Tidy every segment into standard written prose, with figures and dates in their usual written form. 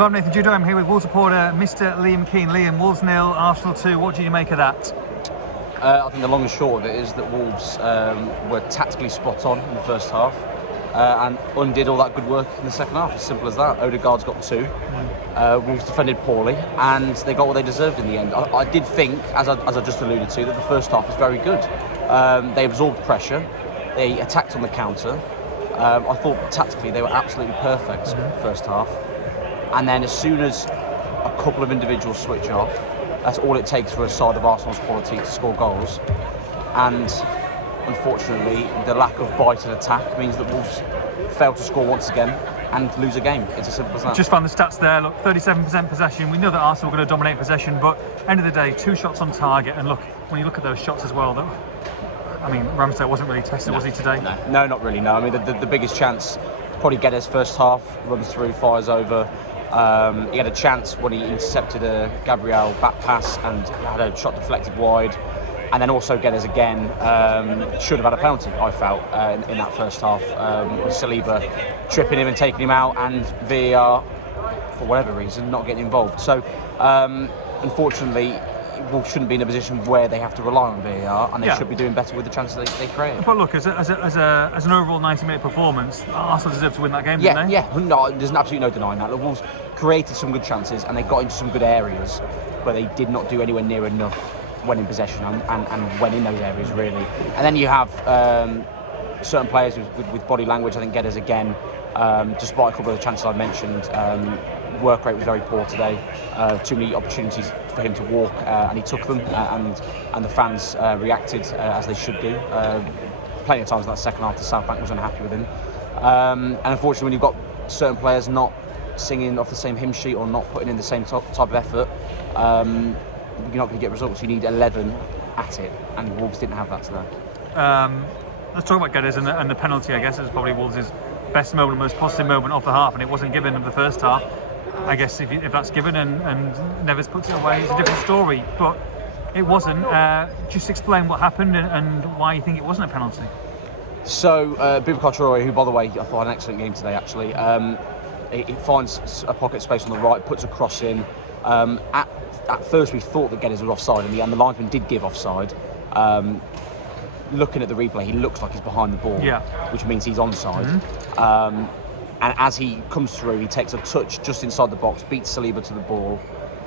I'm Nathan Judo. I'm here with Wolves reporter Mr. Liam Keane. Liam, Wolves 0, Arsenal 2. What do you make of that? I think the long and short of it is that Wolves were tactically spot on in the first half and undid all that good work in the second half. As simple as that. Odegaard's got 2. Wolves defended poorly and they got what they deserved in the end. I did think, as I just alluded to, that the first half was very good. They absorbed pressure. They attacked on the counter. I thought tactically they were absolutely perfect first half. And then as soon as a couple of individuals switch off, that's all it takes for a side of Arsenal's quality to score goals. And unfortunately, the lack of bite and attack means that Wolves fail to score once again and lose a game. It's as simple as that. Just found the stats there. Look, 37% possession. We know that Arsenal were going to dominate possession, but end of the day, 2 shots on target. And look, when you look at those shots as well, I mean, Ramsdale wasn't really tested, was he, today? No, not really, no. I mean, the biggest chance, probably Guedes first half, runs through, fires over. He had a chance when he intercepted a Gabriel back pass and had a shot deflected wide. And then also Guedes again should have had a penalty, I felt, in that first half. With Saliba tripping him and taking him out, and VAR, for whatever reason, not getting involved. So, unfortunately, Wolves shouldn't be in a position where they have to rely on VAR, and they should be doing better with the chances they create. But look, as an overall 90-minute performance, Arsenal deserved to win that game, didn't they? Yeah, no, there's absolutely no denying that. The Wolves created some good chances, and they got into some good areas, but they did not do anywhere near enough when in possession and when in those areas, really. And then you have certain players with body language. I think Guedes again, despite a couple of the chances I mentioned, work rate was very poor today. Too many opportunities for him to walk, and he took them, and the fans reacted as they should do. Plenty of times in that second half, the South Bank was unhappy with him. And unfortunately, when you've got certain players not singing off the same hymn sheet or not putting in the same type of effort, you're not going to get results. You need 11 at it, and Wolves didn't have that today. Let's talk about Guedes and the penalty. I guess it was probably Wolves' best moment, most positive moment of the half, and it wasn't given in the first half. I guess if that's given and Neves puts it away, it's a different story. But it wasn't. Just explain what happened and why you think it wasn't a penalty. So, Boubacar Traoré, who, by the way, I thought had an excellent game today, actually. He finds a pocket space on the right, puts a cross in. At first, we thought that Guedes was offside, and the linesman did give offside. Looking at the replay, he looks like he's behind the ball, which means he's onside. And as he comes through, he takes a touch just inside the box, beats Saliba to the ball,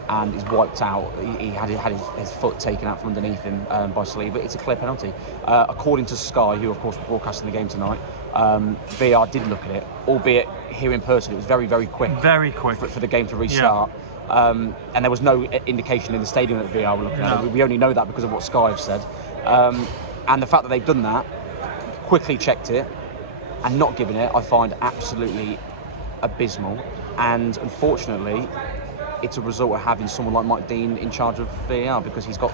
and is wiped out. He had his foot taken out from underneath him by Saliba. It's a clear penalty. According to Sky, who of course were broadcasting the game tonight, VAR did look at it, albeit here in person it was very, very quick. Very quick. For the game to restart. And there was no indication in the stadium that VAR were looking at it. We only know that because of what Sky have said. And the fact that they've done that, quickly checked it, and not given it, I find absolutely abysmal. And unfortunately, it's a result of having someone like Mike Dean in charge of VAR, because he's got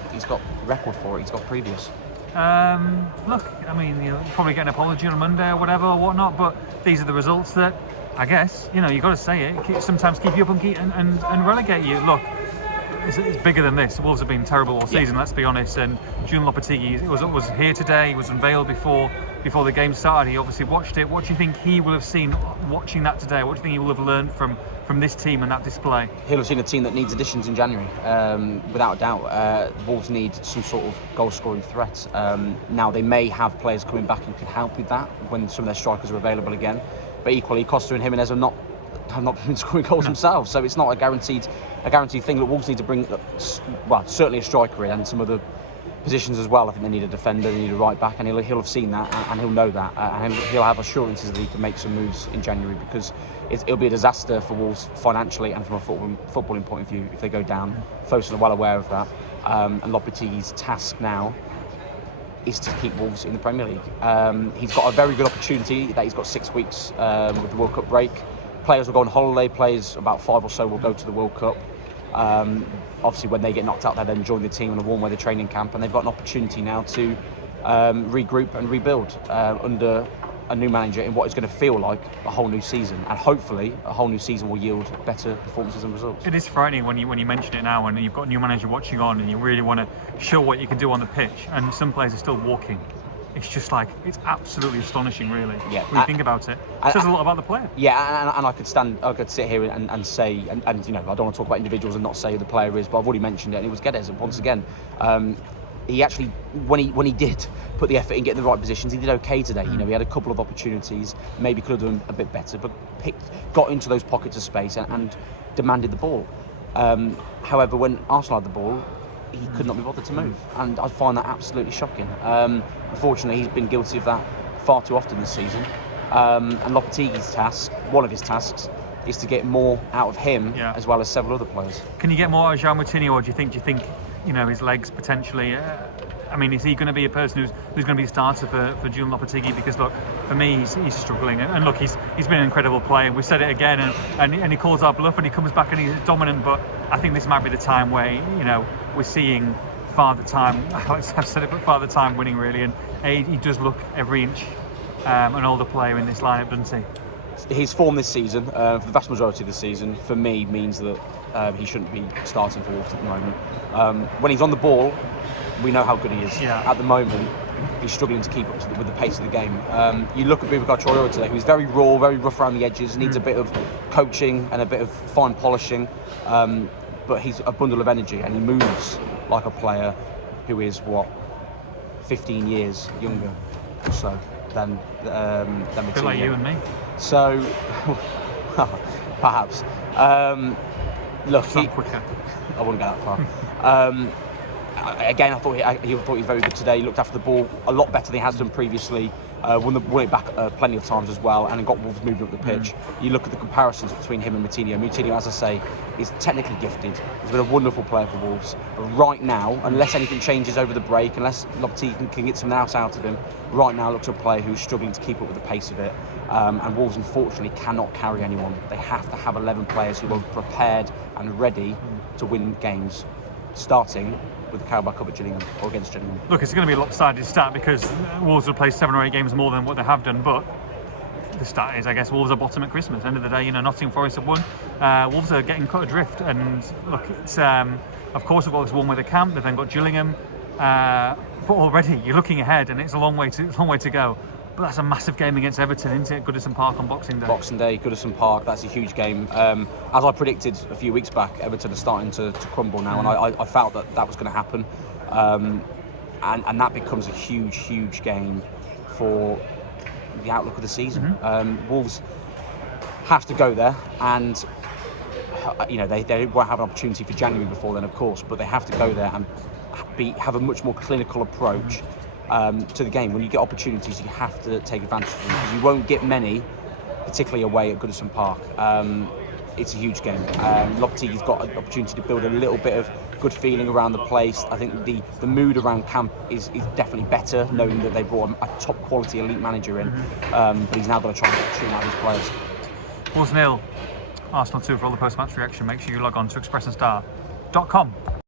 record for it. He's got previous. Look, I mean, you'll probably get an apology on Monday or whatever or whatnot, but these are the results that, I guess, you've got to say it. Sometimes keep you up and relegate you. Look, it's bigger than this. The Wolves have been terrible all season, let's be honest. And Julian Lopetegui was here today. He was unveiled before the game started. He obviously watched it. What do you think he will have seen watching that today? What do you think he will have learned from this team and that display? He'll have seen a team that needs additions in January, without a doubt. Wolves need some sort of goal-scoring threat. Now, they may have players coming back who can help with that when some of their strikers are available again. But equally, Costa and Jimenez have not been scoring goals themselves, so it's not a guaranteed thing. That Wolves need to bring, well, certainly a striker in, and some other positions as well. I think they need a defender, they need a right back, and he'll have seen that, and he'll know that, and he'll have assurances that he can make some moves in January, because it'll be a disaster for Wolves financially and from a footballing point of view if they go down. Fosun are well aware of that, and Lopetegui's task now is to keep Wolves in the Premier League. He's got a very good opportunity that he's got 6 weeks with the World Cup break. Players will go on holiday, players about 5 or so will go to the World Cup. Obviously, when they get knocked out, they then join the team in a warm weather training camp, and they've got an opportunity now to regroup and rebuild under a new manager in what is going to feel like a whole new season, and hopefully a whole new season will yield better performances and results. It is frightening when you mention it now, and you've got a new manager watching on, and you really want to show what you can do on the pitch, and some players are still walking. it's just like, it's absolutely astonishing, really. Yeah. When you think about it. It says a lot about the player. Yeah, and I could sit here and say, and you know, I don't want to talk about individuals and not say who the player is, but I've already mentioned it, and it was Guedes once again. He actually, when he did put the effort in getting the right positions, he did okay today. You know, he had a couple of opportunities, maybe could have done a bit better, but got into those pockets of space and demanded the ball. However, when Arsenal had the ball, he could not be bothered to move, and I find that absolutely shocking. Unfortunately, he's been guilty of that far too often this season. And Lopetegui's task, one of his tasks, is to get more out of him, as well as several other players. Can you get more out of João Moutinho, or do you think, you know, his legs potentially? I mean, is he going to be a person who's going to be a starter for Julian Lopetegui? Because look, for me, he's struggling, and look, he's been an incredible player. We said it again, and he calls our bluff, and he comes back and he's dominant. But I think this might be the time where, you know, we're seeing Father Time. I've said it, but Father Time winning, really, and he does look every inch an older player in this lineup, doesn't he? His form this season, for the vast majority of the season, for me, means that he shouldn't be starting for Wolves at the moment. When he's on the ball, we know how good he is. At the moment, he's struggling to keep up with the pace of the game. You look at Boubacar Traoré today, who's very raw, very rough around the edges, needs a bit of coaching and a bit of fine polishing, but he's a bundle of energy, and he moves like a player who is, 15 years younger or so than Moutinho. A bit like you and me. So, perhaps. Look, I wouldn't go that far. Again, I thought he was very good today. He looked after the ball a lot better than he has done previously. Won it back plenty of times as well, and got Wolves moving up the pitch. You look at the comparisons between him and Moutinho. Moutinho, as I say, is technically gifted. He's been a wonderful player for Wolves. But right now, unless anything changes over the break, unless Lopetegui can get some out of him, right now looks a player who's struggling to keep up with the pace of it. And Wolves, unfortunately, cannot carry anyone. They have to have 11 players who are prepared and ready to win games, starting with the Carabao Cup at Gillingham, or against Gillingham. Look, it's going to be a lopsided stat because Wolves will play 7 or 8 games more than what they have done, but the stat is, I guess, Wolves are bottom at Christmas. End of the day, you know, Nottingham Forest have won. Wolves are getting cut adrift, and look, it's of course the Wolves won with the camp. They've then got Gillingham, but already you're looking ahead, and it's a long way to go. But that's a massive game against Everton, isn't it? Goodison Park on Boxing Day. Boxing Day, Goodison Park, that's a huge game. As I predicted a few weeks back, Everton are starting to crumble now, and I felt that was going to happen. And that becomes a huge game for the outlook of the season. Wolves have to go there, and you know, they won't have an opportunity for January before then, of course, but they have to go there and have a much more clinical approach to the game. When you get opportunities, you have to take advantage of them, because you won't get many, particularly away at Goodison Park. It's a huge game. Lopetegui's got an opportunity to build a little bit of good feeling around the place. I think the mood around camp is definitely better, knowing that they brought a top quality elite manager in, but he's now got to try and get a tune out of his players. Wolves 0, Arsenal 2. For all the post-match reaction, make sure you log on to expressandStar.com.